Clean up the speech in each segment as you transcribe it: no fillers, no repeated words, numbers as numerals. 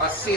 80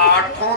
8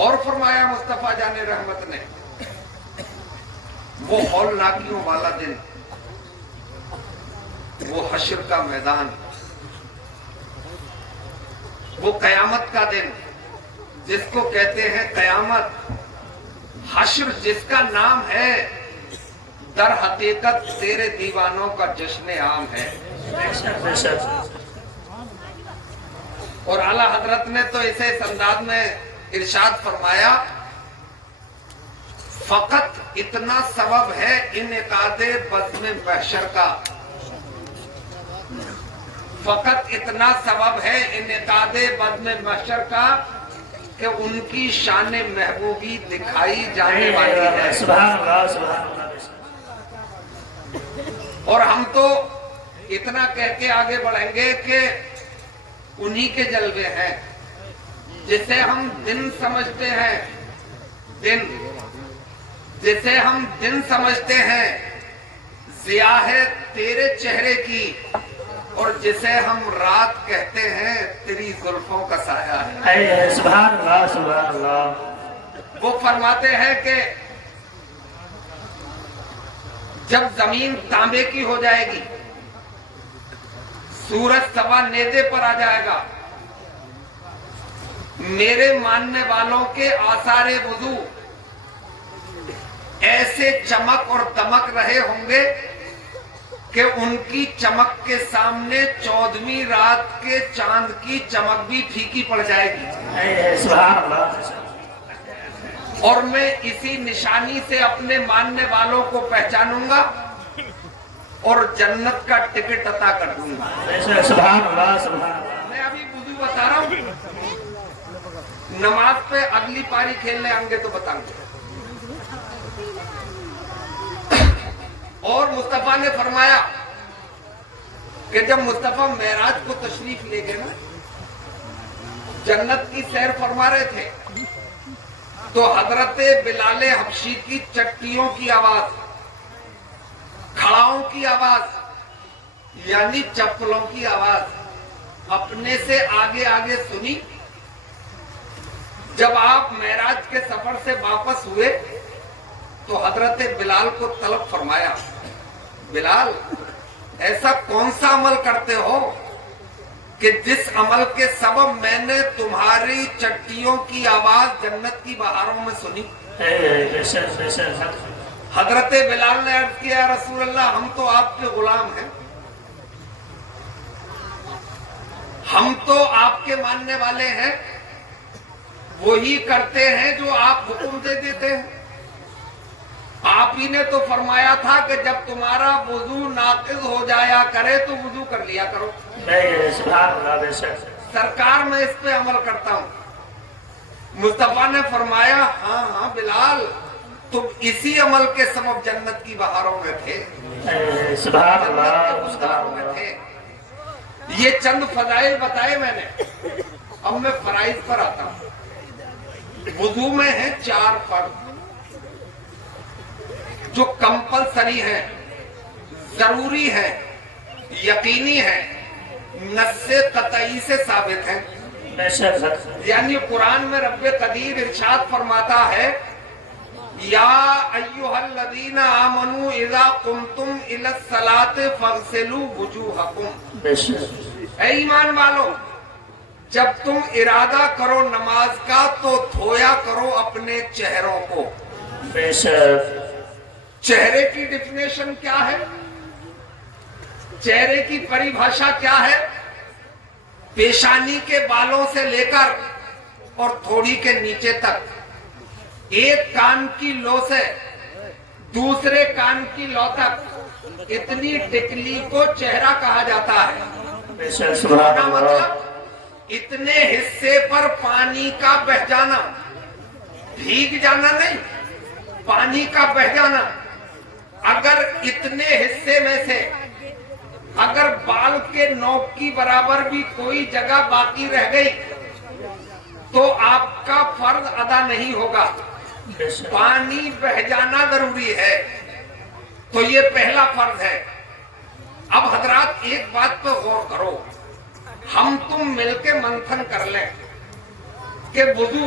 اور فرمایا مصطفیٰ جان رحمت نے، وہ ہولناکیوں والا دن، وہ حشر کا میدان، وہ قیامت کا دن جس کو کہتے ہیں قیامت، حشر جس کا نام ہے، در حقیقت تیرے دیوانوں کا جشن عام ہے۔ اور اعلیٰ حضرت نے تو اسے اس انداز میں ارشاد فرمایا، فقط اتنا سبب ہے انعقاد بزم محشر کا، فقط اتنا سبب ہے انعقاد بزم محشر کا کہ ان کی شان محبوبی دکھائی جانے والی ہے۔ سبحان اللہ سبحان اللہ۔ اور ہم تو اتنا کہہ کے آگے بڑھیں گے کہ انہی کے جلوے ہیں، جسے ہم دن سمجھتے ہیں، دن جسے ہم دن سمجھتے ہیں، ضیاء ہے تیرے چہرے کی، اور جسے ہم رات کہتے ہیں تیری زلفوں کا سایہ ہے۔ سبحان اللہ سبحان اللہ۔ وہ فرماتے ہیں کہ جب زمین تانبے کی ہو جائے گی، سورج سوا نیزے پر آ جائے گا، میرے ماننے والوں کے آثار وضو ایسے چمک اور دمک رہے ہوں گے کہ ان کی چمک کے سامنے 14ویں رات کے چاند کی چمک بھی پھیکی پڑ جائے گی۔ سبحان اللہ۔ اور میں اسی نشانی سے اپنے ماننے والوں کو پہچانوں گا اور جنت کا ٹکٹ عطا کر دوں گا۔ سبحان اللہ سبحان اللہ۔ میں ابھی وضو بتا رہا ہوں، نماز پہ اگلی پاری کھیلنے آئیں گے تو بتاؤں گے۔ اور مصطفیٰ نے فرمایا کہ جب مصطفیٰ معراج کو تشریف لے گئے نا، جنت کی سیر فرما رہے تھے، تو حضرت بلال حبشی کی چٹیوں کی آواز، کھڑاؤں کی آواز، یعنی چپلوں کی آواز اپنے سے آگے آگے سنی۔ جب آپ معراج کے سفر سے واپس ہوئے تو حضرت بلال کو طلب فرمایا، بلال ایسا کون سا عمل کرتے ہو کہ جس عمل کے سبب میں نے تمہاری چٹیوں کی آواز جنت کی بہاروں میں سنی؟ حضرت بلال نے عرض کیا، رسول اللہ ہم تو آپ کے غلام ہیں، ہم تو آپ کے ماننے والے ہیں، وہی کرتے ہیں جو آپ حکم دے دیتے ہیں۔ آپ ہی نے تو فرمایا تھا کہ جب تمہارا وضو ناقض ہو جایا کرے تو وضو کر لیا کرو۔ سرکار میں اس پہ عمل کرتا ہوں۔ مصطفیٰ نے فرمایا، ہاں ہاں بلال، تم اسی عمل کے سبب جنت کی بہاروں میں تھے، سبحان جنت کے گلزاروں میں تھے۔ یہ چند فضائل بتائے میں نے، اب میں فرائض پر آتا ہوں۔ وضو میں ہیں 4 فرض جو کمپلسری ہے، ضروری ہے، یقینی ہے، نص قطعی سے ثابت ہے۔ یعنی قرآن میں رب قدیر ارشاد فرماتا ہے، یا ایھا الذین آمنوا اذا قمتم الی الصلاۃ فاغسلوا وجوہکم۔ اے ایمان والو، جب تم ارادہ کرو نماز کا تو دھویا کرو اپنے چہروں کو۔ چہرے کی ڈیفینیشن کیا ہے؟ چہرے کی پریبھاشا کیا ہے؟ پیشانی کے بالوں سے لے کر اور تھوڑی کے نیچے تک، ایک کان کی لو سے دوسرے کان کی لو تک، اتنی ٹکلی کو چہرہ کہا جاتا ہے۔ مطلب اتنے حصے پر پانی کا بہ جانا، بھیگ جانا نہیں، پانی کا بہ جانا۔ اگر اتنے حصے میں سے اگر بال کے نوک کی برابر بھی کوئی جگہ باقی رہ گئی تو آپ کا فرض ادا نہیں ہوگا۔ پانی بہ جانا ضروری ہے، تو یہ پہلا فرض ہے۔ اب حضرات ایک بات پہ غور کرو، ہم تم مل کے منتھن کر لیں کہ وضو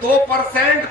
2%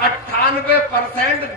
98%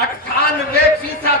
98%।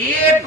1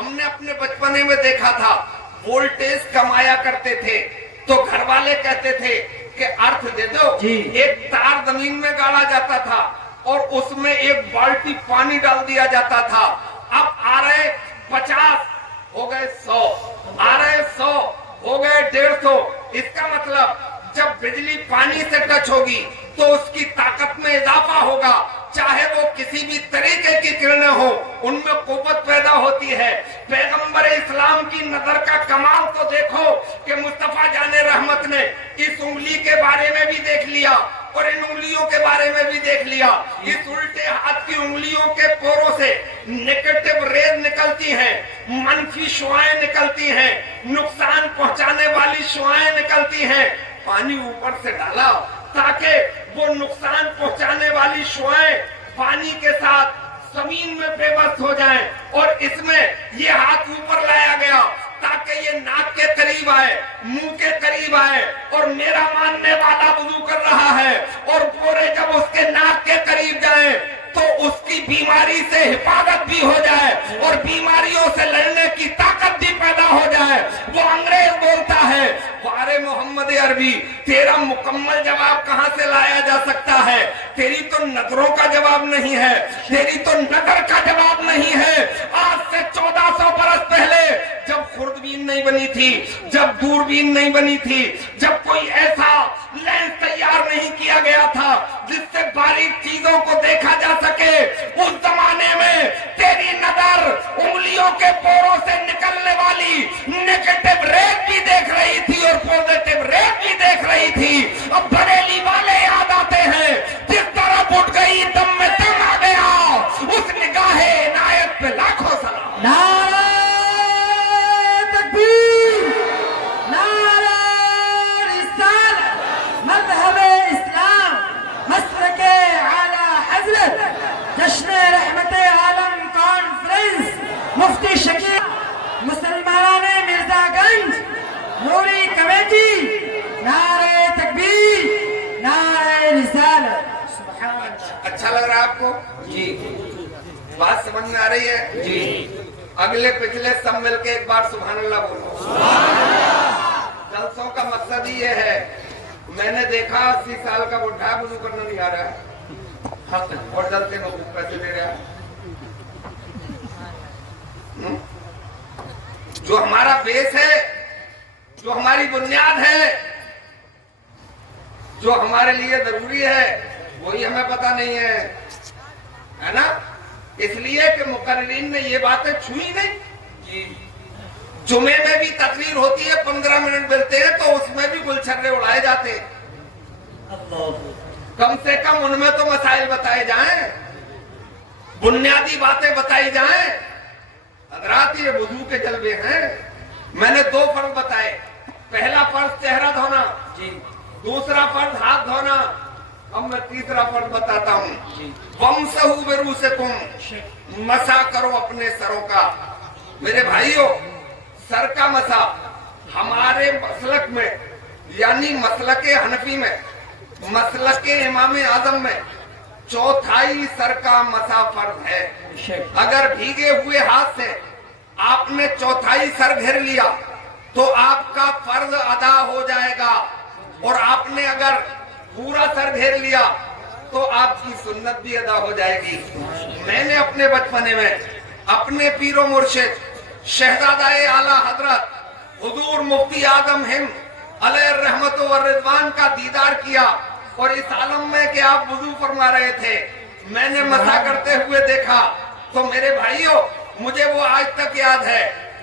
ہم نے اپنے بچپنے میں دیکھا تھا وولٹیج کمایا کرتے تھے تو گھر والے کہتے تھے کہ ارتھ دے دو، ایک تار زمین میں گاڑا جاتا تھا اور اس میں ایک بالٹی پانی ڈال دیا جاتا تھا. اب آ رہے 50 ہو گئے 100، آ رہے 100 ہو گئے 150. اس کا مطلب جب بجلی پانی سے ٹچ ہوگی تو اس کی طاقت میں اضافہ ہوگا، چاہے وہ کسی بھی طریقے کی کرنیں ہو ان میں قوت پیدا ہوتی ہے. پیغمبر اسلام کی نظر کا کمال تو دیکھو کہ مصطفیٰ جان رحمت نے اس انگلی کے بارے میں بھی دیکھ لیا اور ان انگلیوں کے بارے میں بھی دیکھ لیا. اس الٹے ہاتھ کی انگلیوں کے پوروں سے نیگیٹو ریز نکلتی ہیں، منفی شعائیں نکلتی ہیں، نقصان پہنچانے والی شعائیں نکلتی ہیں. پانی اوپر سے ڈالا تاکہ وہ نقصان پہنچانے والی شعائیں پانی کے ساتھ زمین میں بے بس ہو جائیں، اور اس میں یہ ہاتھ اوپر لایا گیا تاکہ یہ ناک کے قریب آئے، منہ کے قریب آئے، اور میرا ماننے والا وضو کر رہا ہے اور پورے جب اس کے ناک کے قریب جائیں تو اس کی بیماری سے حفاظت بھی ہو جائے اور بیماریوں سے لڑنے کی طاقت بھی پیدا ہو جائے. وہ انگریز بولتا ہے وارے محمد عربی تیرا مکمل جواب کہاں سے لایا جا سکتا ہے؟ تیری تو نظروں کا جواب نہیں ہے، تیری تو نظر کا جواب نہیں ہے. آج سے 1400 برس پہلے جب خوردبین نہیں بنی تھی، جب دوربین نہیں بنی تھی، جب کوئی ایسا لینس تیار نہیں کیا گیا تھا جس سے باریک چیزوں کو دیکھا جا سکے، اس زمانے میں تیری نظر انگلیوں کے پوروں سے نکلنے والی نیگیٹو ریز بھی دیکھ رہی تھی اور پوزیٹو ریز بھی دیکھ رہی تھی. اب بریلی والے یاد آتے ہیں جس طرح اٹھ گئی دم میں دم آ گیا، اس نگاہ عنایت پہ لاکھوں سلام. نعرہ تکبیر، نعرہ رسالت، مذہب اسلام، مسلک اعلی حضرت، جشن رحمت عالم کانفرنس، مفتی شکیل، مسلمان مرزا گنج، نوری کمیٹی. نعرہ تکبیر، نعرہ رسالت. سبحان اللہ. اچھا لگ رہا ہے آپ کو؟ جی. بات سمجھ میں آ رہی ہے؟ جی. اگلے پچھلے سب مل کے ایک بار سبحان اللہ بولو. جلسوں کا مقصد ہی یہ ہے. میں نے دیکھا 80 سال کا بڈھا وضو کرنا نہیں آ رہا ہے اور جلسے میں خوب پیسے دے رہا ہے. جو ہمارا بیس ہے، جو ہماری بنیاد ہے، جو ہمارے لیے ضروری ہے، وہی ہمیں پتہ نہیں ہے نا. اس لیے کہ مقررین نے یہ باتیں چھوئی نہیں. جمعے میں بھی تقریر ہوتی ہے، 15 منٹ ملتے ہیں تو اس میں بھی گلچھرے اڑائے جاتے ہیں. کم سے کم ان میں تو مسائل بتائے جائیں، بنیادی باتیں بتائی جائیں. حضرات یہ وضو کے جلوے ہیں. میں نے 2 فرض بتائے. پہلا فرض چہرہ دھونا، دوسرا فرض ہاتھ دھونا. اب میں تیسرا فرض بتاتا ہوں. وَامْسَحُوا بِرُؤُوسِكُمْ، مسح کرو اپنے سروں کا. میرے بھائیو، سر کا مسح ہمارے مسلک میں یعنی مسلک حنفی میں، مسلک امام اعظم میں 1/4 سر کا مسح فرض ہے. اگر بھیگے ہوئے ہاتھ سے آپ نے 1/4 سر گھیر لیا تو آپ کا فرض ادا ہو جائے گا، اور آپ نے اگر پورا سر گھیر لیا تو آپ کی سنت بھی ادا ہو جائے گی. میں نے اپنے بچپنے میں اپنے پیر و مرشد شہزادہ اعلی حضرت حضور مفتی اعظم ہند علیہ الرحمت والرضوان کا دیدار کیا، اور اس عالم میں کہ آپ وضو فرما رہے تھے میں نے مسح کرتے ہوئے دیکھا. تو میرے بھائیوں، مجھے وہ آج تک یاد ہے.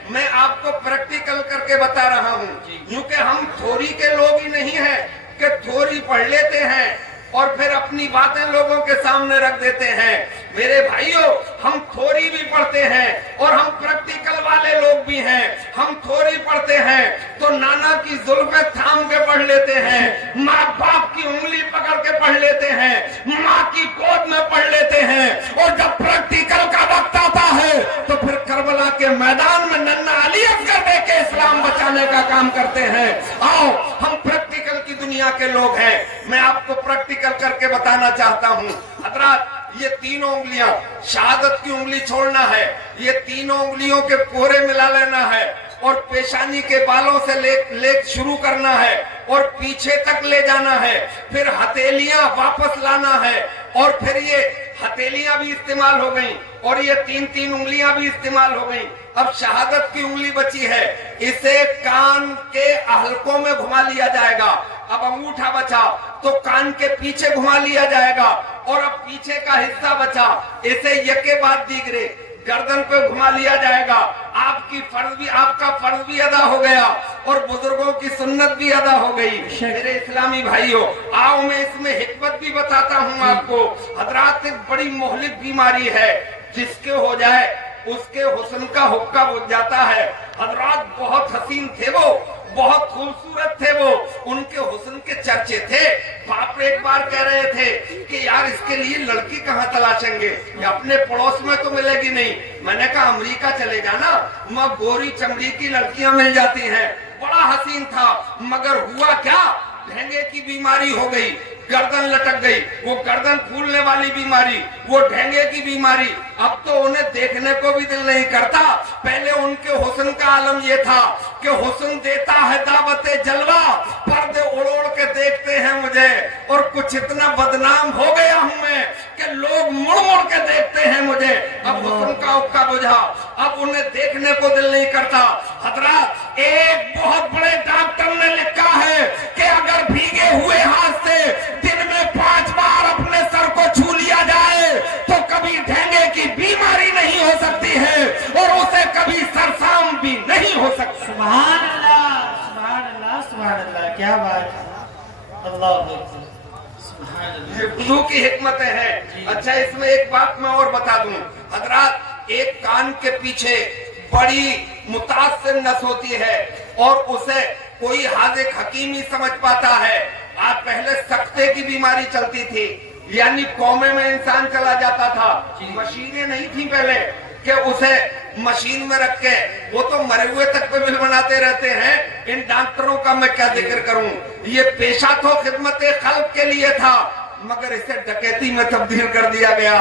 میں آپ کو پریکٹیکل کر کے بتا رہا ہوں، کیونکہ ہم تھوری کے لوگ ہی نہیں ہیں کہ تھوری پڑھ لیتے ہیں اور پھر اپنی باتیں لوگوں کے سامنے رکھ دیتے ہیں. میرے بھائیوں، ہم تھوری بھی پڑھتے ہیں اور ہم پریکٹیکل والے لوگ بھی ہیں. ہم تھوری پڑھتے ہیں تو نانا کی زلفیں تھام کے پڑھ لیتے ہیں، ماں باپ کی انگلی پکڑ کے پڑھ لیتے ہیں، ماں کی گود میں پڑھ لیتے ہیں، اور جب پریکٹیکل کا وقت آتا ہے تو پھر کربلا کے میدان میں ننھا علی اصغر دے کے اسلام بچانے کا کام کرتے ہیں. آؤ، ہم پریکٹیکل کی دنیا کے لوگ ہیں. میں آپ کو پریکٹیکل کر کے بتانا چاہتا ہوں. حضرات، یہ تینوں انگلیاں شہادت کی انگلی چھوڑنا ہے, یہ تینوں انگلیوں کے کوہرے ملا لینا ہے اور پیشانی کے بالوں سے لے شروع کرنا ہے اور پیچھے تک لے جانا ہے, پھر ہتھیلیاں واپس لانا ہے اور پھر یہ ہتھیلیاں بھی استعمال ہو گئیں اور یہ تین انگلیاں بھی استعمال ہو گئیں. اب شہادت کی انگلی بچی ہے, اسے کان کے حلقوں میں گھما لیا جائے گا. اب انگوٹھا بچا تو کان کے پیچھے گھما لیا جائے گا اور اب پیچھے کا حصہ بچا اسے یکے بعد دیگرے گردن پہ گھما لیا جائے گا. آپ کا فرض بھی ادا ہو گیا اور بزرگوں کی سنت بھی ادا ہو گئی. میرے اسلامی بھائیوں, آؤ میں اس میں حکمت بھی بتاتا ہوں آپ کو. حضرات, ایک بڑی مہلک بیماری ہے, جس کے ہو جائے اس کے حسن کا حقہ بجھ جاتا ہے. حضرات, بہت حسین تھے وہ, بہت خوبصورت تھے وہ, ان کے حسن کے چرچے تھے. باپ ایک بار کہہ رہے تھے کہ یار اس کے لیے لڑکی کہاں تلاشیں گے, یا اپنے پڑوس میں تو ملے گی نہیں. میں نے کہا امریکہ چلے جانا, وہاں گوری چمڑی کی لڑکیاں مل جاتی ہیں. بڑا حسین تھا, مگر ہوا کیا, ڈھینگے کی بیماری ہو گئی, گردن لٹک گئی. وہ گردن پھولنے والی بیماری, وہ ڈھینگے کی بیماری. اب تو انہیں دیکھنے کو بھی دل نہیں کرتا. پہلے ان کے حسن کا عالم یہ تھا کہ حسن دیتا ہے دعوت جلوہ, پردے اڑ کے دیکھتے ہیں مجھے, اور کچھ اتنا بدنام ہو گیا ہوں میں کہ لوگ مڑ کے دیکھتے ہیں مجھے. اب حسن کا حقہ بجھا, اب انہیں دیکھنے کو دل نہیں کرتا. حضرات, ایک بہت بڑے ڈاکٹر نے لکھا ہے کہ اگر بھیگے ہوئے ہاتھ سے دن میں 5 بار اپنے سر کو چھو لیا جائے تو کبھی ڈھینگے کی بیماری نہیں ہو سکتی ہے اور اسے کبھی سرسام بھی نہیں ہو سکتا. سبحان اللہ, سبحان اللہ, سبحان اللہ, کیا بات ہے. اللہ اکبر, سبحان اللہ. وضو کی حکمتیں ہیں. اچھا, اس میں ایک بات میں اور بتا دوں. حضرات, ایک کان کے پیچھے بڑی متاثر نس ہوتی ہے اور اسے کوئی حاذق حکیم ہی سمجھ پاتا ہے. آج پہلے سکتے کی بیماری چلتی تھی, یعنی کومے میں انسان چلا جاتا تھا. مشینیں نہیں تھی پہلے کہ اسے مشین میں رکھ کے, وہ تو مرے ہوئے تک پہ بل بناتے رہتے ہیں. ان ڈاکٹروں کا میں کیا ذکر کروں. یہ پیشہ تو خدمت خلق کے لیے تھا, مگر اسے ڈکیتی میں تبدیل کر دیا گیا.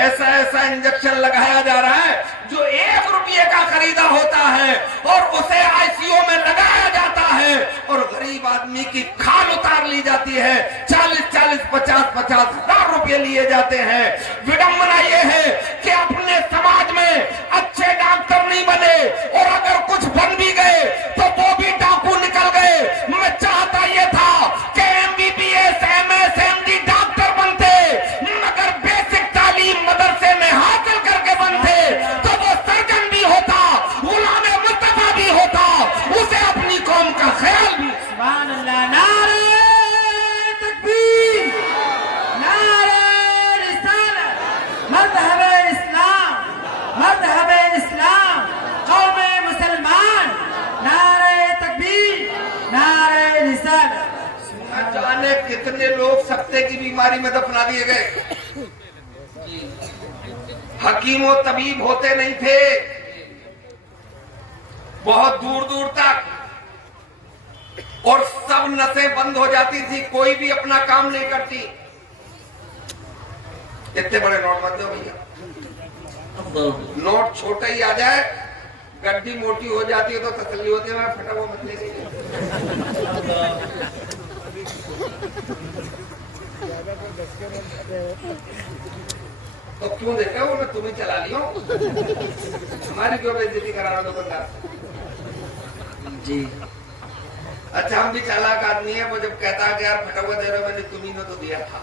ایسا انجیکشن لگایا جا رہا ہے جو 1 روپے کا خریدا ہوتا ہے اور اسے ICU میں لگایا جاتا ہے اور غریب آدمی کی کھال اتار لی جاتی ہے. 40 50 ہزار روپے لیے جاتے ہیں. وڈمبنا یہ ہے کہ اپنے سماج میں اچھے ڈاکٹر نہیں بنے, اور اگر کچھ بن بھی گئے تو وہ بھی ڈاکو نکل گئے. میں چاہتا یہ تھا کہ MBBS MS MD ڈاکٹر بنتے, مگر بیسک تعلیم مدرسے میں حاصل کر کے بنتے تو وہ سرجن بھی ہوتا, غلام مصطفیٰ بھی ہوتا, اسے اپنی قوم کا خیال بھی. سبحان اللہ. نعرہ تکبیر, نعرہ رسالت, مذہب اسلام, مذہب اسلام, قوم مسلمان, نعرہ تکبیر, نعرہ رسالت. نہ جانے کتنے لوگ سکتے کی بیماری میں دفنا دیے گئے. حکیم و طبیب ہوتے نہیں تھے بہت دور تک, اور سب نسیں بند ہو جاتی تھی, کوئی بھی اپنا کام نہیں کرتی. اتنے بڑے نوٹ مت دو بھیا, نوٹ چھوٹا ہی آ جائے, گڈی موٹی ہو جاتی ہے تو تسلی ہوتی ہے, میں پھٹا ہوا مت لے گئی. تو کیوں دیکھا وہ میں تمہیں چلا لیا ہوں, ہماری کیوں بےعزتی کرانا دو بندہ. جی, اچھا, ہم بھی چالاک آدمی ہیں. وہ جب کہتا ہے کہ یار پھٹا ہوا دے رہے, میں نے تمہیں نے تو دیا تھا.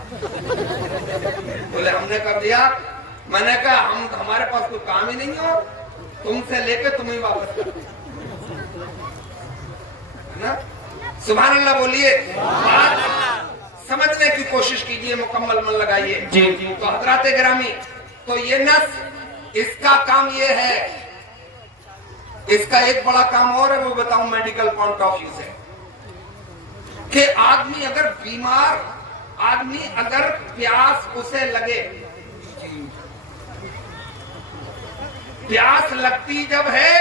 بولے ہم نے کب دیا؟ میں نے کہا ہمارے پاس کوئی کام ہی نہیں ہو, تم سے لے کے تمہیں واپس کر. سبحان اللہ بولیے. سمجھنے کی کوشش کیجئے, مکمل من لگائیے. تو حضرات گرامی, تو یہ نس, اس کا کام یہ ہے. اس کا ایک بڑا کام اور ہے, وہ بتاؤں میڈیکل پوائنٹ آف ویو سے, کہ آدمی اگر بیمار, آدمی اگر پیاس اسے لگے, پیاس لگتی جب ہے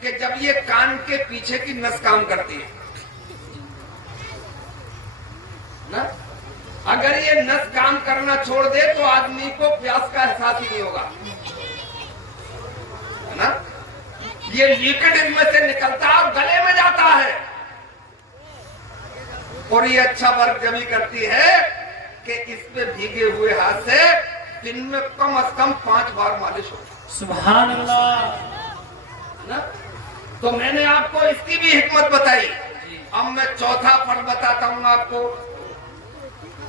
کہ جب یہ کان کے پیچھے کی نس کام کرتی ہے نا, اگر یہ نس کام کرنا چھوڑ دے تو آدمی کو پیاس کا احساس ہی نہیں ہوگا، ہے نا؟ یہ لیکڈ ان میں سے نکلتا اور گلے میں جاتا ہے، اور یہ اچھا ورک جبھی کرتی ہے کہ اس پہ بھیگے ہوئے ہاتھ سے دن میں کم از کم 5 بار مالش ہو۔ سبحان اللہ۔ نا؟ تو میں نے آپ کو اس کی بھی حکمت بتائی۔ اب میں چوتھا فرض بتاتا ہوں آپ کو،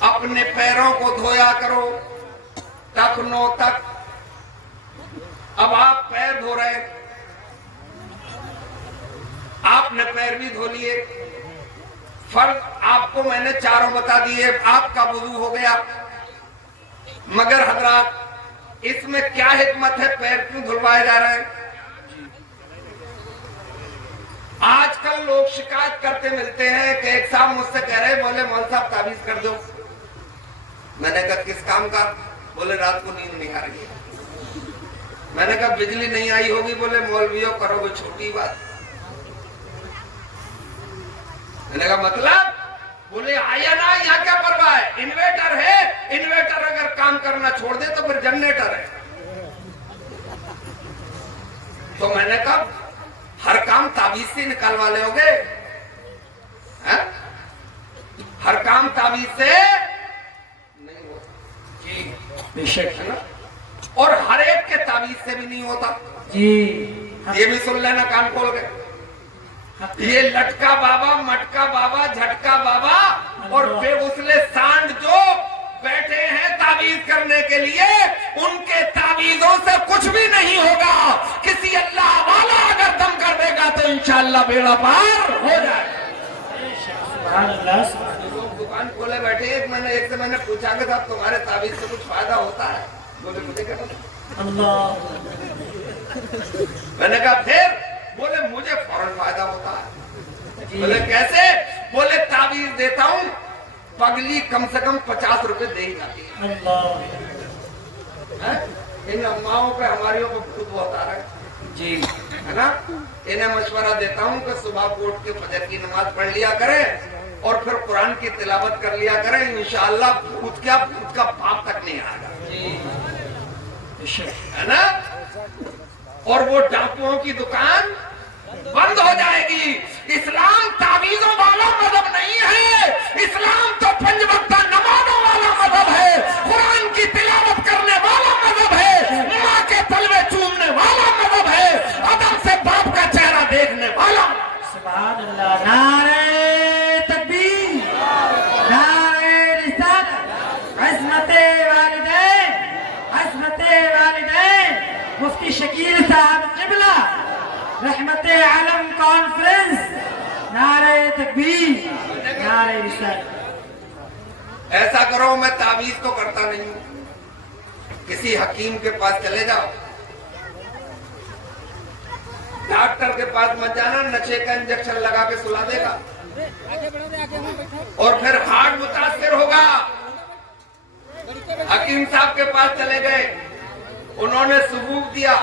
اپنے پیروں کو دھویا کرو ٹخنوں تک۔ اب آپ پیر دھو رہے ہیں، آپ نے پیر بھی دھو لیے، فرض آپ کو میں نے چاروں بتا دیے، آپ کا وضو ہو گیا۔ مگر حضرات اس میں کیا حکمت ہے، پیر کیوں دھلوائے جا رہے ہیں؟ آج کل لوگ شکایت کرتے ملتے ہیں کہ ایک صاحب مجھ سے کہہ رہے، بولے مول صاحب تعویذ کر دو۔ میں نے کہا کس کام کا؟ بولے رات کو نیند نہیں آ رہی ہے۔ میں نے کہا بجلی نہیں آئی ہوگی؟ بولے مولویوں کرو گے چھوٹی بات۔ میں نے کہا مطلب؟ بولے آیا نا، یہاں کیا پرواہ ہے، انویٹر ہے، انویٹر اگر کام کرنا چھوڑ دے تو پھر جنریٹر ہے۔ تو میں نے کہا ہر کام تعویذ سے نکالوا لے ہوگے؟ ہر کام تعویذ سے نہیں ہوتا جی، بے شک، اور ہر ایک کے تعویذ سے بھی نہیں ہوتا جی۔ یہ بھی سن لینا کان کھول کے۔ یہ لٹکا بابا، مٹکا بابا، جھٹکا بابا اور بے غسلے سانڈ جو بیٹھے ہیں تعویذ کرنے کے لیے، ان کے تعویذوں سے کچھ بھی نہیں ہوگا۔ کسی اللہ والا اگر دم کر دے گا تو انشاءاللہ بیڑا پار ہو جائے گا۔ سبحان اللہ۔ لوگ دکان کھولے بیٹھے، ایک سے میں نے پوچھا کہ صاحب تمہارے تعویذ سے کچھ فائدہ ہوتا ہے؟ بولے مجھے کیا پتا۔ اللہ۔ میں نے کہا پھر؟ بولے مجھے فوراً فائدہ ہوتا ہے۔ بولے کیسے؟ بولے تعویذ دیتا ہوں، پگلی کم سے کم 50 روپے دے ہی جاتی ہے۔ اللہ۔ ان اماؤں پہ ہماریوں کو بھوت بہت آ رہا ہے جی، ہے نا؟ انہیں مشورہ دیتا ہوں کہ صبح کو اٹھ کے فجر کی نماز پڑھ لیا کریں اور پھر قرآن کی تلاوت کر لیا کریں، انشاءاللہ بھوت کا باپ تک نہیں آئے گا، ہے نا؟ اور وہ ڈاکوؤں کی دکان بند ہو جائے گی۔ اسلام تعویذوں والا مذہب نہیں ہے، اسلام تو 5 وقتہ نمازوں والا مذہب ہے، قرآن کی تلاوت کرنے والا مذہب ہے، ماں کے تلوے چومنے والا مذہب ہے، ادب سے باپ کا چہرہ دیکھنے والا۔ سبحان اللہ۔ نعرہ تکبیر، نعرہ رسالت، عصمت والدین، عصمت والدین، مفتی شکیل صاحب قبلہ، رحمت عالم کانفرنس، نعرہ تکبیر، نعرہ رسالت۔ ایسا کرو، میں تعویذ تو کرتا نہیں ہوں، کسی حکیم کے پاس چلے جاؤ، ڈاکٹر کے پاس مت جانا، نشے کا انجیکشن لگا کے سلا دے گا اور پھر ہارٹ متاثر ہوگا۔ حکیم صاحب کے پاس چلے گئے، انہوں نے ثبوت دیا،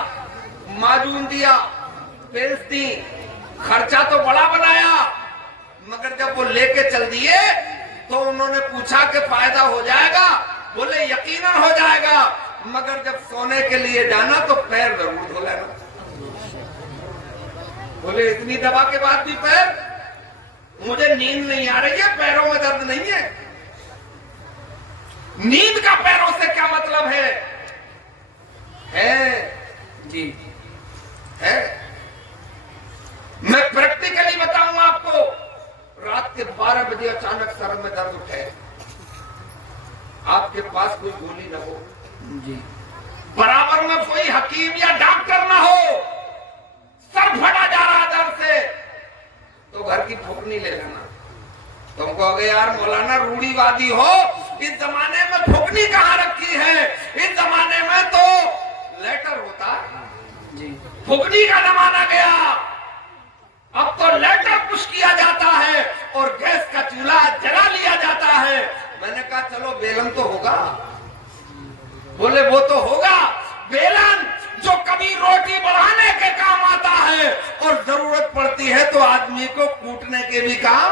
معجون دیا، پیلس دی، خرچہ تو بڑا بنایا، مگر جب وہ لے کے چل دیے تو انہوں نے پوچھا کہ فائدہ ہو جائے گا؟ بولے یقیناً ہو جائے گا، مگر جب سونے کے لیے جانا تو پیر ضرور دھو لینا۔ بولے اتنی دوا کے بعد بھی پیر؟ مجھے نیند نہیں آ رہی ہے، پیروں میں درد نہیں ہے۔ نیند کا پیروں سے کیا مطلب ہے جی؟ ہے، میں پریکٹیکلی بتاؤں آپ کو، رات کے 12 بجے اچانک سر میں درد اٹھے، آپ کے پاس کوئی گولی نہ ہو جی، برابر میں کوئی حکیم یا ڈاکٹر نہ ہو، سر پھٹا جا رہا درد سے، تو گھر کی پھوکنی لے لینا۔ تم کو اگر یار مولانا روڑی وادی ہو، اس زمانے میں پھوکنی کہاں رکھی ہے؟ اس زمانے میں تو لیٹر ہوتا جی، پھوکنی کا زمانہ گیا، اب تو لیٹر پش کیا جاتا ہے اور گیس کا چولہا جلا لیا جاتا ہے۔ میں نے کہا چلو بیلن تو ہوگا؟ بولے وہ تو ہوگا، بیلن جو کبھی روٹی بڑھانے کے کام آتا ہے اور ضرورت پڑتی ہے تو آدمی کو کوٹنے کے بھی کام۔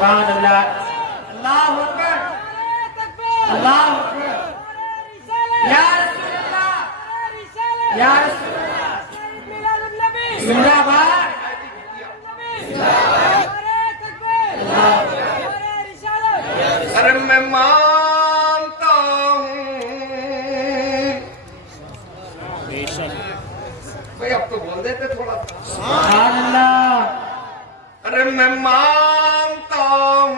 سبحان اللہ اللہ اکبر اللہ اکبر یا رسول اللہ یا رسول اللہ زندہ باد ارے میں مانتا ہوں بھائی اب تو بول دیتے تھوڑا سا سبحان اللہ ارے میں مانتا ہوں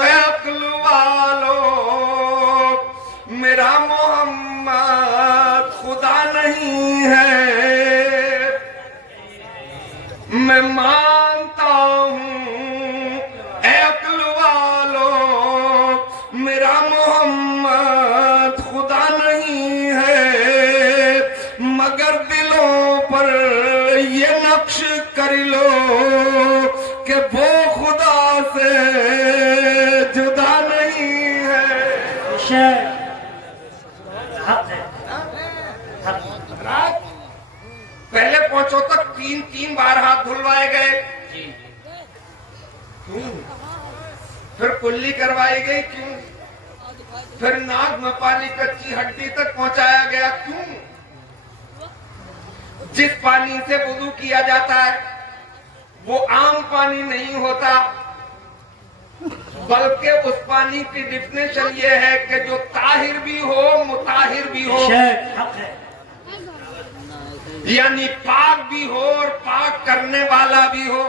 اے عقل والو میرا محمد خدا نہیں ہے میں مانتا ہوں اے عقل والو میرا محمد خدا نہیں ہے مگر دلوں پر یہ نقش کر لو کہ وہ خدا سے جدا نہیں ہے شیر حق ہے حق پہلے پہنچو تک تین بار ہاتھ دھلوائے گئے جی کیوں پھر کلی کروائی گئی کیوں پھر ناک میں پانی کچی ہڈی تک پہنچایا گیا کیوں جس پانی سے وضو کیا جاتا ہے وہ عام پانی نہیں ہوتا بلکہ اس پانی کی ڈیفینیشن یہ ہے کہ جو طاہر بھی ہو مطہر بھی ہو شیر حق ہے یعنی پاک بھی ہو اور پاک کرنے والا بھی ہو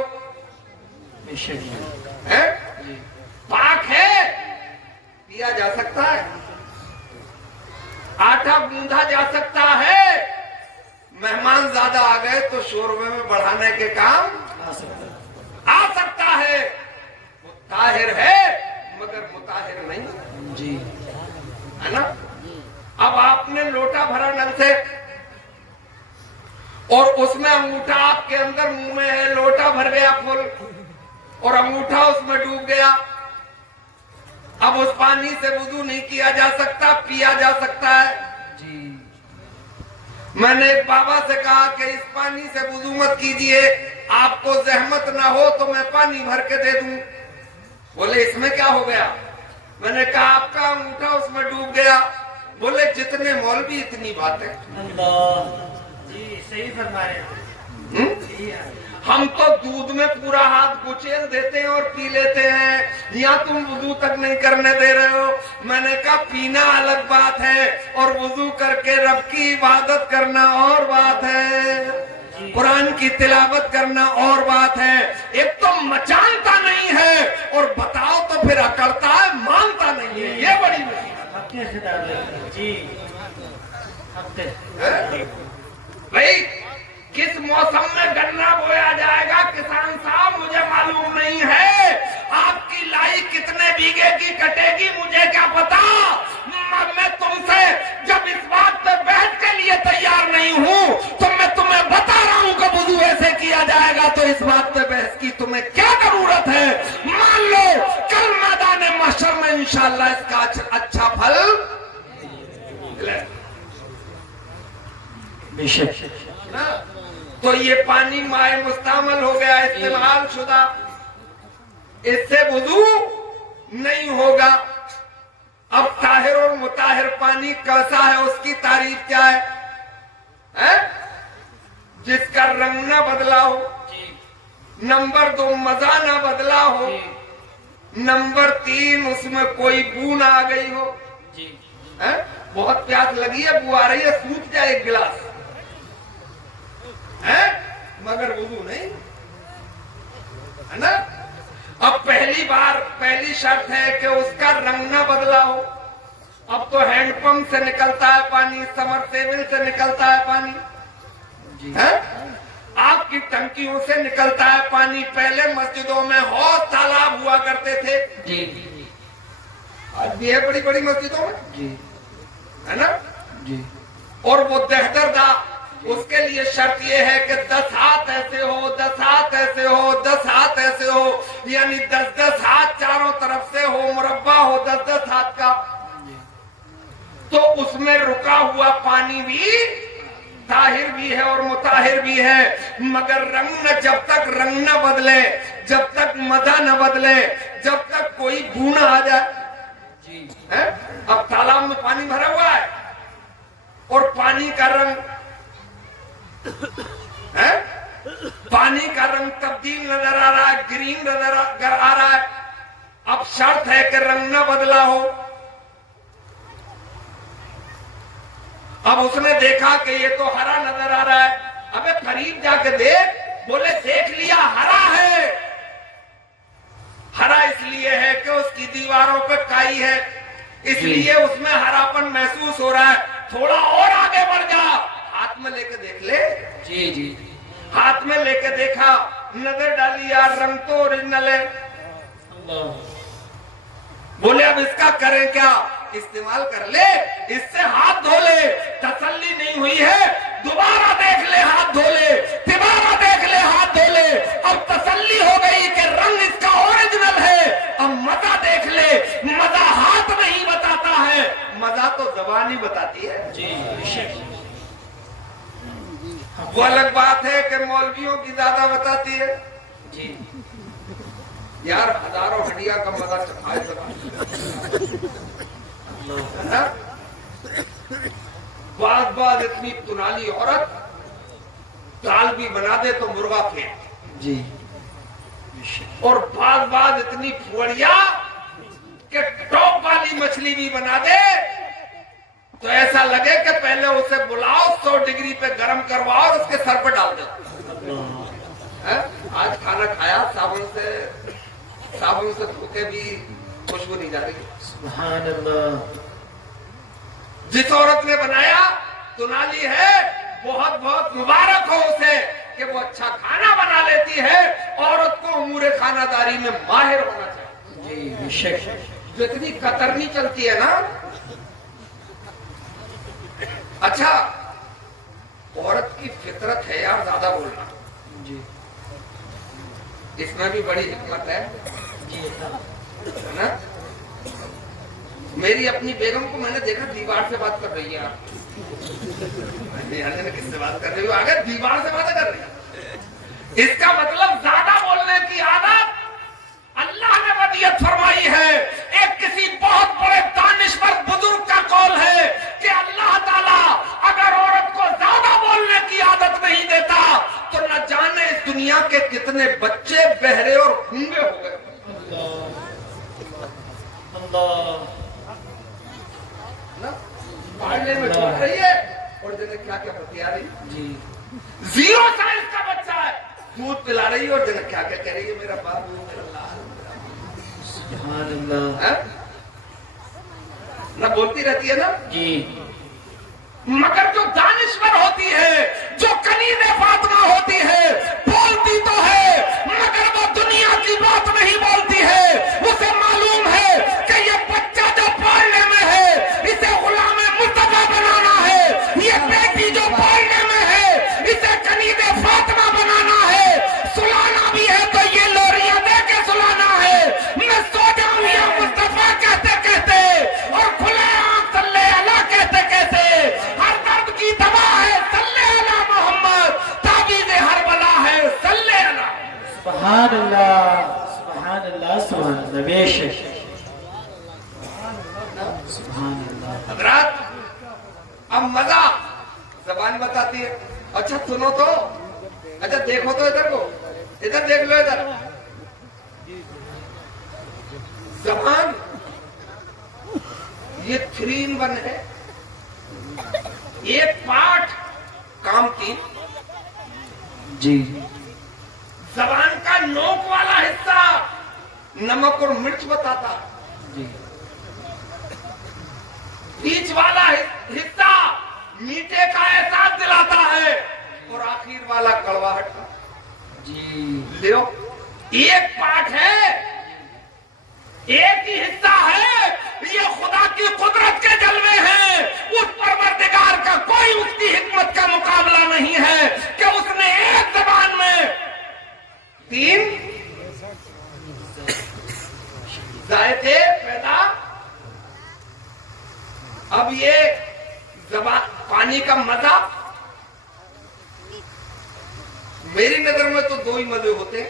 ہے؟ پاک ہے پیا جا سکتا ہے آٹا گوندھا جا سکتا ہے مہمان زیادہ آ گئے تو شوربے میں بڑھانے کے کام آ سکتا ہے وہ طاہر ہے مگر مطہر نہیں جی ہے نا اب آپ نے لوٹا بھرا نل سے اور اس میں انگوٹھا آپ کے اندر منہ میں ہے لوٹا بھر گیا فل اور انگوٹھا اس میں ڈوب گیا اب اس پانی سے وضو نہیں کیا جا سکتا پیا جا سکتا ہے جی میں نے ایک بابا سے کہا کہ اس پانی سے وضو مت کیجئے آپ کو زحمت نہ ہو تو میں پانی بھر کے دے دوں بولے اس میں کیا ہو گیا میں نے کہا آپ کا انگوٹھا اس میں ڈوب گیا بولے جتنے مولوی اتنی باتیں اللہ جی صحیح فرما رہے ہیں ہم تو دودھ میں پورا ہاتھ کچیل دیتے ہیں اور پی لیتے ہیں یا تم وضو تک نہیں کرنے دے رہے ہو میں نے کہا پینا الگ بات ہے اور وضو کر کے رب کی عبادت کرنا اور بات ہے قرآن کی تلاوت کرنا اور بات ہے ایک تو مچانتا نہیں ہے اور بتاؤ تو پھر اکڑتا ہے مانتا نہیں ہے یہ بڑی مصیبت جی بھائی کس موسم میں گنا بویا جائے گا کسان صاحب مجھے معلوم نہیں ہے آپ کی لائی کتنے بیگھے کی کٹے گی مجھے کیا پتا میں تم سے جب اس بات پہ بیٹھ کے لیے تیار نہیں ہوں تو میں تمہیں بتا رہا ہوں کہ وضو ایسے کیا جائے گا تو اس بات پہ بحث کی تمہیں کیا ضرورت ہے مان لو کل میدان محشر میں انشاءاللہ اس کا اچھا پھل بے شک تو یہ پانی مائع مستعمل ہو گیا استعمال شدہ اس سے وضو نہیں ہوگا اب طاہر اور مطہر پانی کیسا ہے اس کی تعریف کیا ہے جس کا رنگ نہ بدلا ہو نمبر 2 مزہ نہ بدلا ہو نمبر 3 اس میں کوئی بو نہ آ گئی ہو بہت پیاس لگی ہے بو آ رہی ہے سوکھ جائے ایک گلاس مگر وضو نہیں ہے نا اب پہلی شرط ہے کہ اس کا رنگ نہ بدلا ہو اب تو ہینڈ پمپ سے نکلتا ہے پانی سمر سیول سے نکلتا ہے پانی آپ کی ٹنکیوں سے نکلتا ہے پانی پہلے مسجدوں میں حوض تالاب ہوا کرتے تھے آج بھی ہے بڑی بڑی مسجدوں میں ہے نا اور وہ دہدردہ اس کے لیے شرط یہ ہے کہ 10 ہاتھ ایسے ہو 10 ہاتھ ایسے ہو 10 ہاتھ ایسے ہو یعنی 10 ہاتھ چاروں طرف سے ہو مربع ہو 10 ہاتھ کا تو اس میں رکا ہوا پانی بھی طاہر بھی ہے اور مطہر بھی ہے مگر رنگ نہ جب تک رنگ نہ بدلے جب تک مزہ نہ بدلے، جب تک کوئی بو نہ آ جائے. اب تالاب میں پانی بھرا ہوا ہے اور پانی کا رنگ پانی کا رنگ تبدیل نظر آ رہا ہے، گرین نظر آ رہا ہے. اب شرط ہے کہ رنگ نہ بدلا ہو. اب اس نے دیکھا کہ یہ تو ہرا نظر آ رہا ہے. ابے قریب جا کے دیکھ. بولے دیکھ لیا ہرا ہے. ہرا اس لیے ہے کہ اس کی دیواروں پہ کائی ہے، اس لیے اس میں ہراپن محسوس ہو رہا ہے. تھوڑا اور آگے بڑھ جا، ہاتھ میں لے کے دیکھ لے. جی جی ہاتھ میں لے کے دیکھا، نظر ڈالی، یار رنگ تو اوریجنل ہے. بولے اب اس کا کریں کیا؟ استعمال کر لے، اس سے ہاتھ دھو لے. تسلی نہیں ہوئی ہے، دوبارہ دیکھ لے، ہاتھ دھو لے. دوبارہ دیکھ لے، ہاتھ دھو لے. اب تسلی ہو گئی کہ رنگ اس کا اوریجنل ہے. اب مزہ دیکھ لے. مزہ ہاتھ نہیں بتاتا ہے، مزہ تو زبان ہی بتاتی ہے. وہ الگ بات ہے کہ مولویوں کی زیادہ بتاتی ہے. جی یار ہزاروں ہڈیا کا مزہ چکھائے بعض اتنی تنالی عورت دال بھی بنا دے تو مرغا پھینک. جی اور بعض اتنی پھوڑیا کہ ٹاپ والی مچھلی بھی بنا دے تو ایسا لگے کہ پہلے اسے بلاؤ، 100 ڈگری پہ گرم کرواؤ اور اس کے سر پہ ڈال دو. آج کھانا کھایا، صابن سے دھو کے بھی خوشبو نہیں جا رہی. سبحان اللہ. جس عورت نے بنایا تنالی ہے، بہت بہت مبارک ہو اسے کہ وہ اچھا کھانا بنا لیتی ہے. عورت کو امور خانہ داری میں ماہر ہونا چاہیے. جی بے شک. جتنی کترنی چلتی ہے نا. اچھا عورت کی فطرت ہے یار زیادہ بولنا. جی اس میں بھی بڑی حکمت ہے نا. میری اپنی بیگم کو میں نے دیکھا دیوار سے بات کر رہی ہے. کس سے بات کر رہی ہو؟ آگے دیوار سے باتیں کر رہی ہے. اس کا مطلب زیادہ بولنے کی عادت اللہ نے ودیعت فرمائی ہے. ایک کسی بہت بڑے دانشور بزرگ کا قول ہے کہ اللہ تعالیٰ اگر عورت کو زیادہ بولنے کی عادت نہیں دیتا تو نہ جانے اس دنیا کے کتنے بچے بہرے اور گونگے ہو گئے. پڑھنے میں چھوڑ رہی ہے اور جنہیں کیا کیا بتیا رہی. جی 0 سائنس کا بچہ ہے، دودھ پلا رہی ہے اور جنہیں کیا کیا کہہ رہی ہے، میرا بابو، میرا لال. سبحان اللہ. نہ بولتی رہتی ہے نا. جی مگر جو دانشور ہوتی ہے، جو کنیز فاطمہ ہوتی ہے، بولتی تو ہے مگر وہ دنیا کی بات نہیں بولتی ہے. اسے معلوم ہے کہ یہ بچہ جو پالنے میں ہے اسے غلام مصطفیٰ بنانا ہے. یہ بیٹی جو پالنے میں ہے اسے کنیز فاطمہ بنانا ہے. سلانا بھی ہے تو یہ لوریاں دے کے سلانا ہے. میں سو جاؤں یا مصطفیٰ کہتے کہتے اور کھلے آنکھ صلی اللہ کہتے کہتے. ہر درد کی دوا ہے صلی اللہ محمد، تعویذ ہر بلا ہے صلی اللہ. سبحان اللہ. سبحان اللہ. سبحان اللہ. بے شک. سبحان اللہ. حضرات اب مزہ زبان بتاتی ہے. اچھا سنو تو، اچھا دیکھو تو ادھر کو، ادھر دیکھ لو. ادھر زبان یہ 3 in 1 ہے. ایک پارٹ کام کی. جی زبان کا نوک والا حصہ نمک اور مرچ بتاتا، جی بیچ والا حصہ میٹھے کا احساس دلاتا ہے اور آخر والا کڑواہٹ کا. جی لیو ایک پارٹ ہے، ایک ہی حصہ ہے. یہ خدا کی قدرت کے جلوے ہیں. اس پروردگار کا کوئی اس کی حکمت کا مقابلہ نہیں ہے کہ اس نے ایک زبان میں 3 ذائقے پیدا. اب یہ زبان پانی کا مزہ، میری نظر میں تو 2 ہی مزے ہوتے ہیں،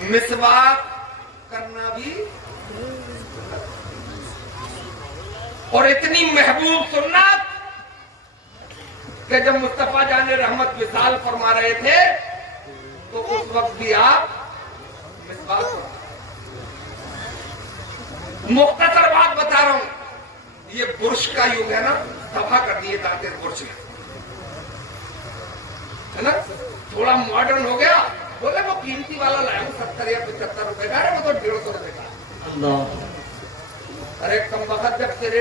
مسواک کرنا بھی اور اتنی محبوب سنت کہ جب مصطفیٰ جان رحمت وصال فرما رہے تھے تو اس وقت بھی آپ مسواک کریں۔ مختصر بات بتا رہا ہوں، یہ برش کا یوگ ہے نا، دفع کر دیے دانتیں برش میں، ہے نا، تھوڑا ماڈرن ہو گیا، بولے وہ قیمتی والا لایا ہوں 70 یا 75 روپے کا ہے، وہ تو 150 روپے کا ہے۔ ارے کم وقت جب تیرے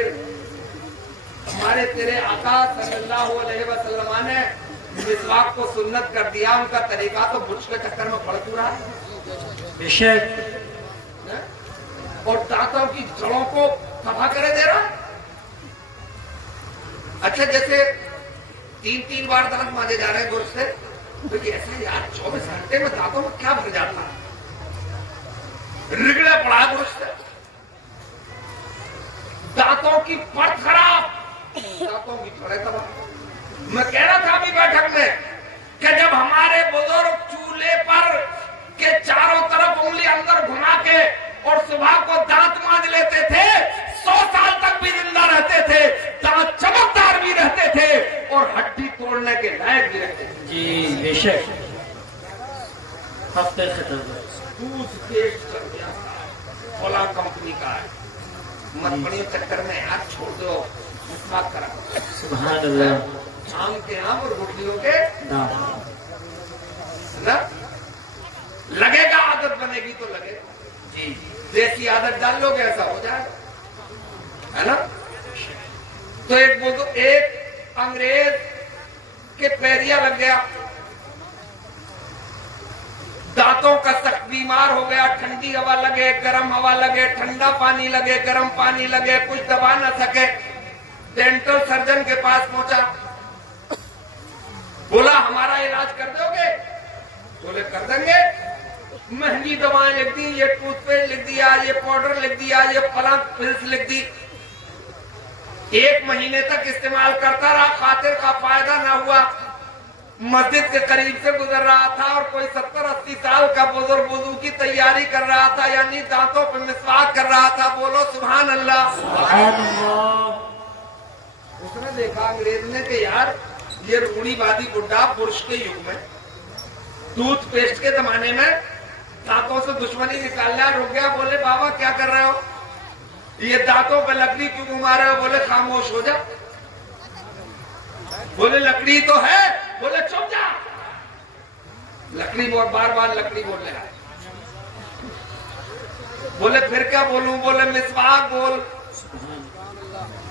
آقا صلی اللہ علیہ وسلم نے مسواک کو سنت کر دیا، ان کا طریقہ تو برش کے چکر میں پڑ چکا ہے، بے شک، اور دانتوں کی جڑوں کو صفا کرے دے رہا ہے۔ اچھا جیسے 3 بار دانت مانجے جا رہے ہیں برش سے، تو یہ ایسا یار 24 گھنٹے میں دانتوں میں کیا بھر جاتا ہے، رگڑے پڑا ہے برش سے، دانتوں کی پرت خراب، دانتوں کی پڑے تباہ۔ میں کہہ رہا تھا ابھی بیٹھک میں کہ جب ہمارے بزرگ چولہے پر کے چاروں طرف انگلی اندر گھما کے اور صبح کو دانت مانج لیتے تھے، 100 سال تک بھی زندہ رہتے تھے، دانت چمکدار بھی رہتے تھے اور ہڈی توڑنے کے لائق بھی رہتے تھے۔ جی بے شک، ہفتے ختم، ٹوتھ پیسٹ چل گیا، فلاں کمپنی کا ہے، مت پڑیو چکر میں ہاتھ چھوڑ دو، مسواک کرا، سبحان اللہ، آم کے آم اور گٹلیوں کے دام، نا لگے گا، عادت بنے گی تو لگے گا، جی دیسی عادت ڈال لو گے ایسا ہو جائے گا، ہے نا۔ تو ایک انگریز کے پیریا لگ گیا، دانتوں کا سخت بیمار ہو گیا، ٹھنڈی ہوا لگے، گرم ہوا لگے، ٹھنڈا پانی لگے، گرم پانی لگے، کچھ دبا نہ سکے، ڈینٹل سرجن کے پاس پہنچا، بولا ہمارا علاج کر دو گے؟ بولے کر دیں گے، مہنگی دوائیں لکھ دی، یہ ٹوتھ پیسٹ لکھ دیا، یہ پاؤڈر لکھ دیا، یہ فلاں پلس لکھ دی، 1 مہینے تک استعمال کرتا رہا، خاطر کا فائدہ نہ ہوا، مسجد کے قریب سے گزر رہا تھا اور کوئی 70-80 سال کا بزرگ وضو کی تیاری کر رہا تھا، یعنی دانتوں پہ مسواک کر رہا تھا، بولو سبحان اللہ۔ سبحان اللہ، اس نے دیکھا انگریز نے کہ یار یہ روڑی وادی بڈھا برش کے یگ میں، ٹوتھ پیسٹ کے زمانے میں دانتوں سے دشمنی نکالنا، رک گیا، بولے بابا کیا کر رہے ہو، یہ دانتوں پہ لکڑی کیوں گھما رہے ہو؟ بولے خاموش ہو جا، بولے لکڑی تو ہے، بولے چپ جا، لکڑی بار بار لکڑی بول رہا ہے، بولے پھر کیا بولوں؟ بولے مسواک بول،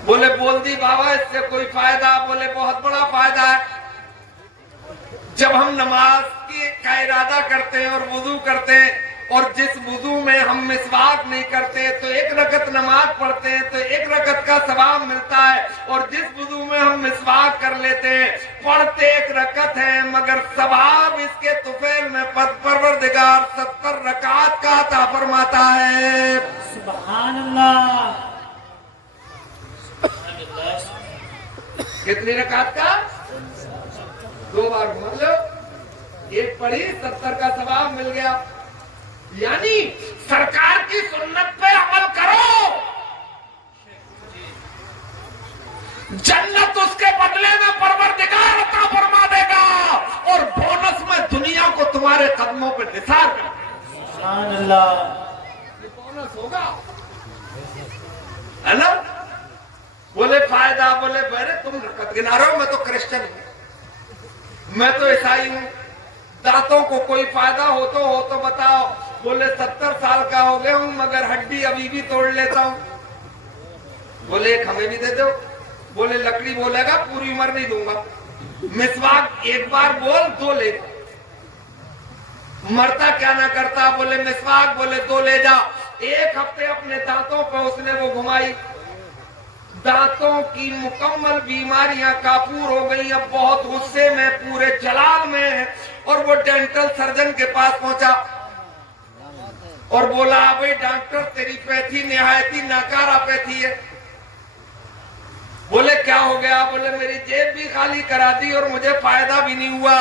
بولے بول دی بابا، اس سے کوئی فائدہ؟ بولے بہت بڑا فائدہ ہے، جب ہم نماز کا ارادہ کرتے ہیں اور وضو کرتے ہیں اور جس وضو میں ہم مسواک نہیں کرتے تو 1 رکعت نماز پڑھتے ہیں تو 1 رکعت کا ثواب ملتا ہے، اور جس وضو میں ہم مسواک کر لیتے ہیں پڑھتے 1 رکعت ہے مگر ثواب اس کے طفیل میں پروردگار 70 رکعت کا عطا فرماتا ہے۔ سبحان اللہ، کتنی رکعت کا؟ 2 بار مان لو، 1 پڑھی 70 کا ثواب مل گیا، یعنی سرکار کی سنت پہ عمل کرو، جنت اس کے بدلے میں پروردگار عطا فرما دے گا، اور بونس میں دنیا کو تمہارے قدموں پہ نثار کر دے گا۔ سبحان اللہ، یہ بونس ہوگا، ہے نا؟ بولے فائدہ؟ بولے بھائی تم رکعت گنا رہے ہو، میں تو کرسچن ہوں، میں تو عیسائی ہوں، دانتوں کو کوئی فائدہ ہو تو بتاؤ؟ بولے 70 سال کا ہو گیا ہوں مگر ہڈی ابھی بھی توڑ لیتا ہوں، بولے 1 ہمیں بھی دے دو، بولے لکڑی بولے گا پوری عمر نہیں دوں گا، مسواک 1 بار بول 2 لے جا، مرتا کیا نہ کرتا؟ بولے مسواک، بولے 2 لے جا، 1 ہفتے اپنے دانتوں پہ اس نے وہ گھمائی، دانتوں کی مکمل بیماریاں کافور ہو گئی، اب بہت غصے میں پورے جلال میں، اور وہ ڈینٹل سرجن کے پاس پہنچا اور بولا بھائی ڈاکٹر تیری پیتھی نہایتی ناکارہ پیتھی ہے، بولے کیا ہو گیا؟ بولے میری جیب بھی خالی کرا دی اور مجھے فائدہ بھی نہیں ہوا،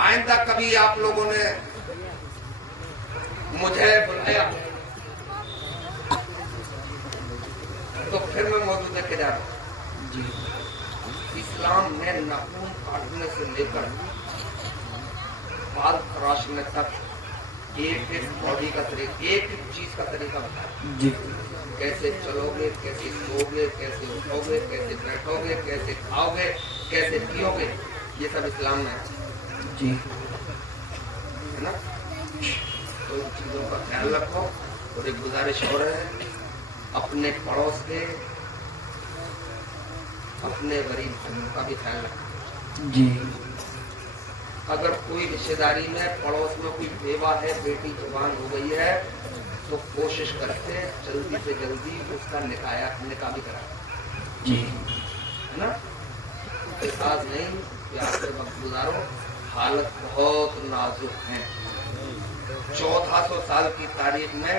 آئندہ کبھی آپ لوگوں نے مجھے بلایا تو پھر میں موضوع دے کے جا رہا ہوں. جی اسلام نے ناخن کاٹنے سے لے کر بال تراشنے تک ایک ایک باڈی کا طریقہ، ایک ایک چیز کا طریقہ بتایا. جی کیسے چلو گے، کیسے سو گے، کیسے اٹھو گے، کیسے بیٹھو گے، کیسے کھاؤ گے، کیسے پیو گے، یہ سب اسلام میں ہے. جی ہے نا؟ تو ان چیزوں کا خیال رکھو. اور ایک گزارش ہو رہا ہے، اپنے پڑوس کے، اپنے غریب بھائیوں کا بھی خیال رکھو. جی اگر کوئی رشتے داری میں پڑوس میں کوئی بیوہ ہے، بیٹی جوان ہو گئی ہے، تو کوشش کرتے جلدی سے جلدی اس کا نکاح بھی کرائے. جی ہے نا؟ احساس نہیں پیار سے وقت گزارو. حالت بہت نازک ہے. 1400 سال کی تاریخ میں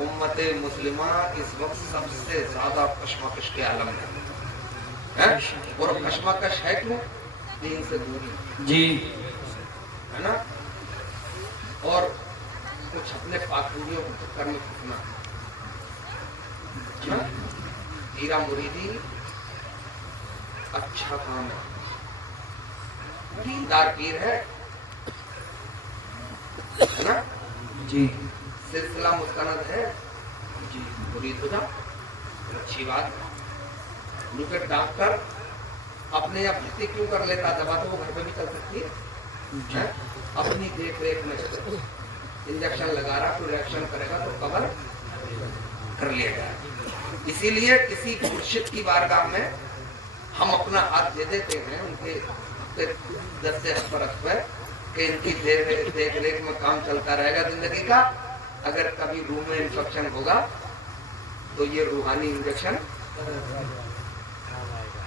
امت مسلمہ اس وقت سب سے زیادہ کشمکش کے عالم میں ہے. اور کشمکش ہے کیوں؟ دین سے دوری. جی ہے نا؟ اور کچھ اپنے پاکیزگیوں کے چکر میں پھنسنا. ہے نا؟ ہیرا مریدی اچھا کام ہے، دیندار پیر ہے نا؟ جی سلسلہ مستند ہے، جی مرید ہو جا، اچھی بات ہے. کیونکہ ڈاکٹر اپنے آپ بھرتی کیوں کر لیتا؟ دوا تو وہ گھر پہ بھی چل سکتی ہے. جی اپنی دیکھ ریکھ میں انجیکشن لگا رہا، کوئی ریئیکشن کرے گا تو کور کر لیا جائے. اسی لیے کسی مرشد کی بارگاہ میں ہم اپنا ہاتھ دے دیتے ہیں، ان کے دستے پر رکھتے کہ ان کی دیکھ ریکھ میں کام چلتا رہے گا زندگی کا. اگر کبھی روح میں انفیکشن ہوگا تو یہ روحانی انجیکشن،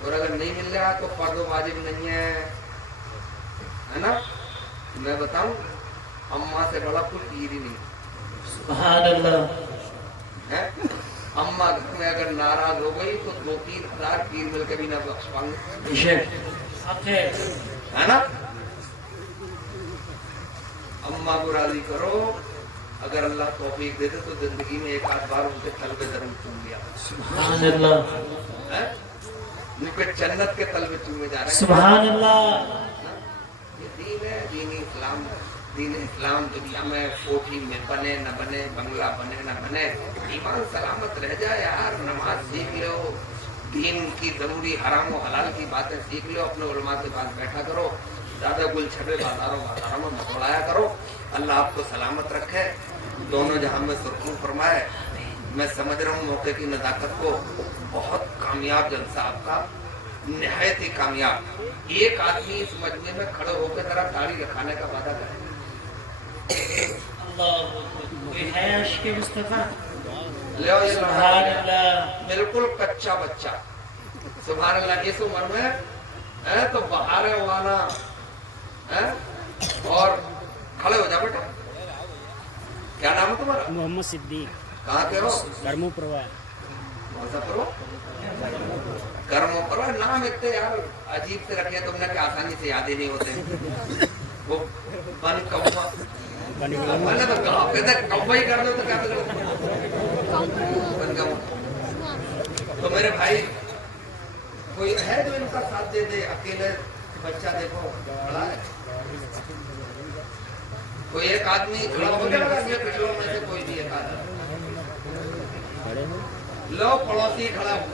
اور اگر نہیں مل رہا تو فرض و واجب نہیں ہے نا؟ میں بتاؤں، اماں سے بڑا کوئی پیر ہی نہیں سبحان اللہ. ہے. اماں گھر میں اگر ناراض ہو گئی تو 2-3 ہزار پیر مل کے بھی نہ بخش پائیں گے. بے شک ہے نا؟ اماں کو راضی کرو. اگر اللہ توفیق دے دے تو زندگی میں ایک آدھ بار ان کے طلبے درم چوم لیا. سبحان اللہ ان پہ جنت کے طلبے چومے جا رہے ہیں. سبحان اللہ. یہ دین ہے، دین اسلام. دین اسلام دنیا میں کوٹھی میں بنے نہ بنے، بنگلہ بنے نہ بنے، ایمان سلامت رہ جائے یار. نماز سیکھ لو، دین کی ضروری حرام و حلال کی باتیں سیکھ لو، اپنے علماء کے پاس بیٹھا کرو، زیادہ گل چھپے بازاروں میں مت اڑایا کرو. اللہ آپ کو سلامت رکھے، دونوں جہاں میں سرخرو فرمائے. میں سمجھ رہا ہوں موقع کی نزاکت کو. بہت کامیاب جلسہ آپ کا، نہایت ہی کامیاب. ایک آدمی اس مجمع میں کھڑے ہو کے ذرا داڑھی رکھانے کا وعدہ کرے. اللہ کوئی ہے عشق مصطفیٰ؟ لو یہ سبحان اللہ. بالکل کچا بچہ. سبحان اللہ. اس عمر میں تو بہاریں اڑانا اور کھڑے ہو جا بیٹا. کیا نام ہے تمہارا؟ محمد صدیق. کہاں کے ہو؟ گرمو پروا. کون سا پرو؟ گرمو پرو. نام اتنے یار عجیب سے رکھے تم نے کہ آسانی سے یاد ہی نہیں ہوتے. وہ بن کوا میں نے تو کہا کہتے کوا ہی کر دو تو کیا بن کوا. تو میرے بھائی کوئی ہے جو ان کا ساتھ دے دے؟ اکیلے بچہ دیکھو بڑا ہے. کوئی ایک آدمی کھڑا ہو جائے گا یہ پچھلوں میں سے کوئی بھی ایک آدمی. لو پڑوسی کھڑا ہو.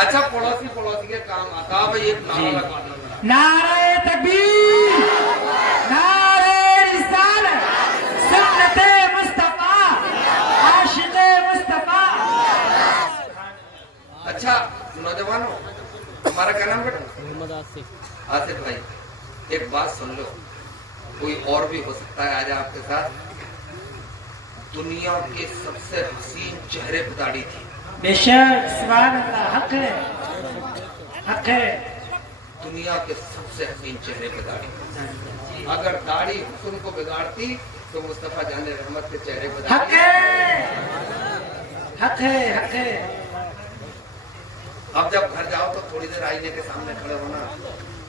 اچھا پڑوسی کے کام آتا. بھائی ایک نعرہ لگا دو. نعرہ تکبیر، نعرہ رسالت، سنت مصطفیٰ، عاشق مصطفیٰ. اچھا نوجوانوں، ہمارا کیا نام بیٹا؟ محمد آصف. آصف بھائی ایک بات سن لو. کوئی اور بھی ہو سکتا ہے آج آپ کے ساتھ. دنیا کے سب سے حسین چہرے پہ داڑھی تھی. بے شک. سبحان اللہ. حق ہے، حق ہے. دنیا کے سب سے حسین چہرے پہ داڑھی. اگر داڑھی حسن کو بگاڑتی تو مصطفیٰ جان رحمت کے چہرے پہ حق داڑھی. ہے، حق ہے، حق ہے. اب جب گھر جاؤ تو تھوڑی دیر آئینے کے سامنے کھڑے ہونا.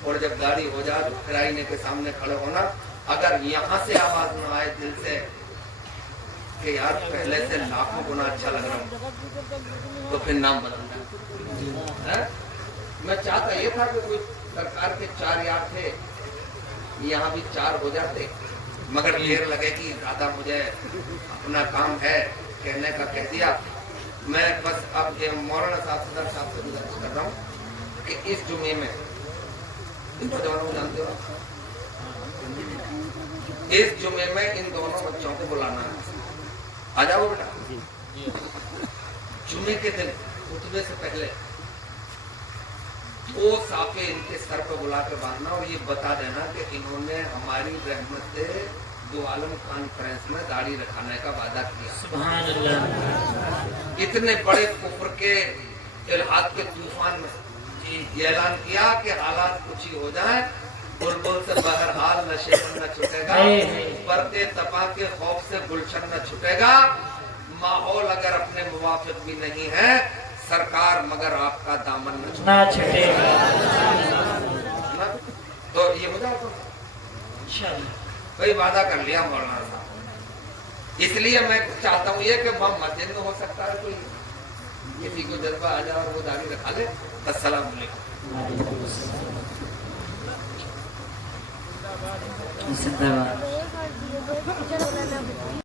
اور جب گاڑی ہو جائے تو پھر آئینے کے سامنے کھڑے ہونا. اگر یہاں سے آواز نہ آئے دل سے کہ یار پہلے سے لاکھوں گنا اچھا لگ رہا ہوں, تو پھر نام بدلنا. میں چاہتا یہ تھا کہ کوئی سرکار کے 4 یار تھے, یہاں بھی 4 ہو جاتے, مگر دیر لگے گی زیادہ, مجھے اپنا کام ہے کہنے کا کہہ دیا. میں بس اب یہ مولانا صاحب صدر صاحب سے گزارش کر رہا ہوں کہ اس جمعے میں ان نوجوانوں کو جانتے ہو, اس جمعے میں ان دونوں بچوں کو بلانا ہے. آ جاؤ بیٹا, جمعے کے دن خطبے سے پہلے 2 صافے ان کے سر پہ بلا کے باندھنا اور یہ بتا دینا کہ انہوں نے ہماری رحمت سے 2 عالم کانفرنس میں داڑھی رکھانے کا وعدہ کیا. سبحان اللہ. اتنے بڑے کفر کے الحاد کے طوفان میں یہ اعلان کیا کہ حالات کچھ ہی ہو جائیں, بلبل سے بہرحال نہ شیون نہ چھٹے گا, پرتے تپا کے خوف سے گلشن نہ چھٹے گا, ماحول اگر اپنے موافق بھی نہیں ہے سرکار مگر آپ کا دامن نہ چھٹے گا. تو یہ ہو جائے تو کوئی وعدہ کر لیا مولانا صاحب. اس لیے میں چاہتا ہوں یہ کہ وہاں مسجد میں ہو سکتا ہے کوئی کسی کو جذبہ آ جائے اور وہ داڑھی رکھا لے. السلام علیکم. زندہ باد.